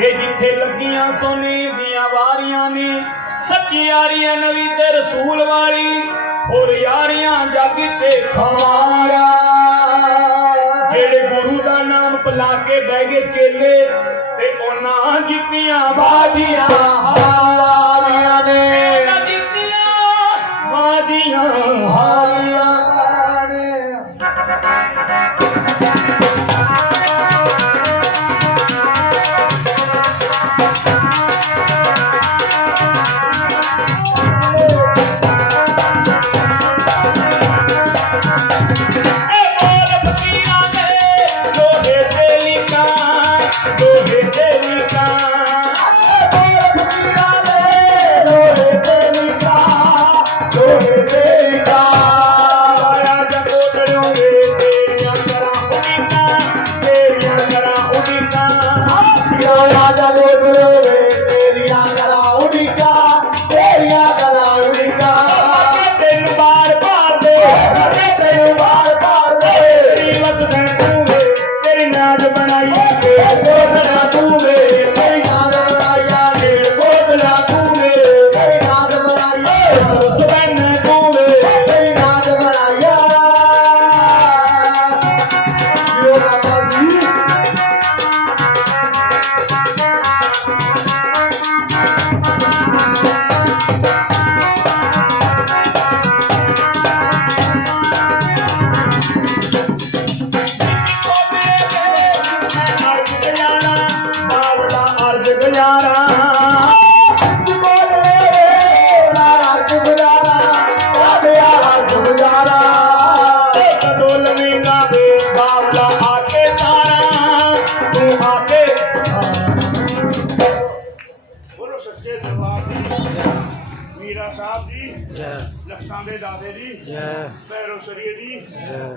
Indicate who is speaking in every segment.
Speaker 1: ਕਿ ਜਿੱਥੇ ਲੱਗੀਆਂ ਸੋਨੇ ਦੀਆਂ ਵਾਰੀਆਂ ਨੇ, ਸੱਚੀ ਯਾਰੀਆਂ ਨਵੀ ਤੇ ਰਸੂਲ ਵਾਲੀ, ਹੋਰ ਯਾਰੀਆਂ ਜੱਗ ਤੇ ਖਵਾਰਾ ਜਿਹੜੇ ਗੁਰੂ ਦਾ ਨਾਮ ਭੁਲਾ ਕੇ ਬਹਿ ਗਏ ਚੇਲੇ, ਤੇ ਉਹਨਾਂ ਜਿੱਤੀਆਂ ਬਾਜੀਆਂ
Speaker 2: ਹਾਰੀਆਂ ਨੇ।
Speaker 3: Hey, ਮੀਰਾ ਸਾਹਿਬ ਜੀ
Speaker 4: ਜੈ।
Speaker 3: ਲਖਤਾਂ ਦੇ ਦਾਦੇ ਜੀ
Speaker 4: ਜੈ।
Speaker 3: ਭੈਰੋ ਸਰੀਏ ਜੀ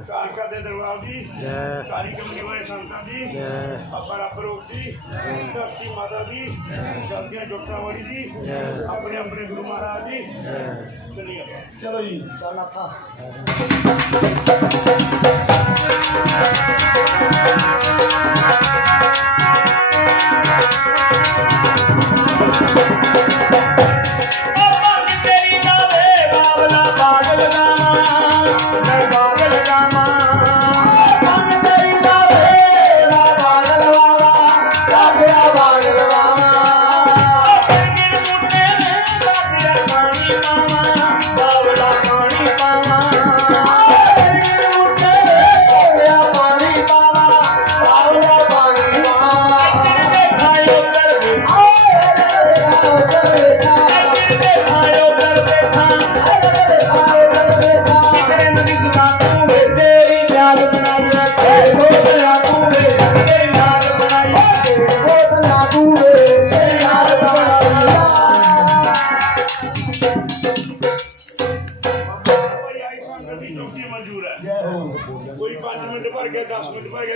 Speaker 3: ਕਾਲਕਾ ਦੇ ਦਰਬਾਰ ਜੀ
Speaker 4: ਜੈ।
Speaker 3: ਸਾਰੀ ਕਮੀ ਵਾਲੇ ਸੰਤਾਂ ਜੀ
Speaker 4: ਜੈ।
Speaker 3: ਬਾਬਾ ਰੱਬ ਰੋਗ ਜੀ। ਧਰਤੀ ਮਾਤਾ ਜੀ ਜਲਦੀਆਂ ਜੋਟਾਂ ਵਾਲੀ ਜੀ
Speaker 4: ਜੈ।
Speaker 3: ਆਪਣੇ ਆਪਣੇ ਗੁਰੂ ਮਹਾਰਾਜ ਜੀ।
Speaker 4: ਜੈ।
Speaker 3: ਚਲੀਏ
Speaker 1: ਚਲੋ ਜੀ।
Speaker 2: ਚੱਲ ਆਪਾ।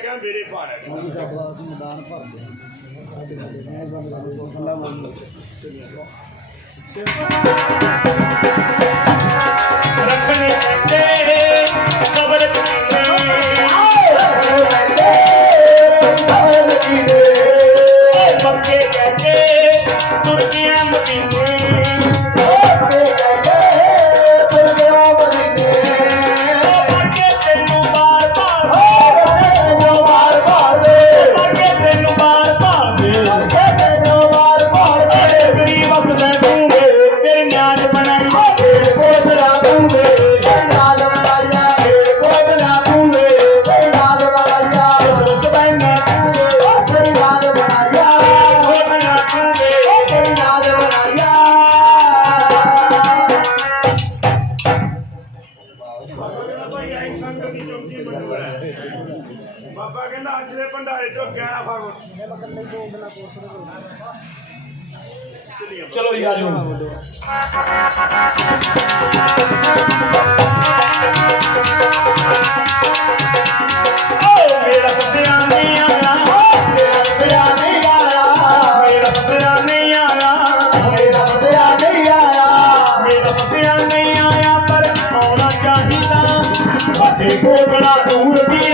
Speaker 3: ਮਿੰਟ ਭਰ ਗਿਆ ਕਹਿੰਦਾ ਮੇਰੇ ਭਾਰ ਹੈ।
Speaker 1: ਰੱਖਣੇ ਪੈਂਦੇ ਕਬਰ ਤੇ ਬੱਕੇ ਕਹਿੰਦੇ ਤੁਰਕੀਆਂ ਮਦੀਨੇ ਅੱਜ ਦੇ ਭੰਡਾਰੇ ਚੋਂ ਗਹਿਣਾ ਫਾਰਮ ਚਲੋ ਜੀ ਆਜੋ ਓ ਮੇਰਾ ਸੱਤਿਆ ਨਹੀਂ ਆਇਆ
Speaker 3: ਮੇਰਾ ਸੱਤਿਆ ਨਹੀਂ ਆਇਆ ਮੇਰਾ ਸੱਤਿਆ ਨਹੀਂ ਆਇਆ। ਮੇਰਾ ਸੱਤਿਆ ਨਹੀਂ ਆਇਆ ਮੇਰਾ ਸੱਤਿਆ ਨਹੀਂ ਆਇਆ ਪਰ
Speaker 1: ਆਉਣਾ ਚਾਹੀਦਾ। ਸਾਡੇ ਕੋਲ ਬੜਾ ਦੂਰ ਸੀ।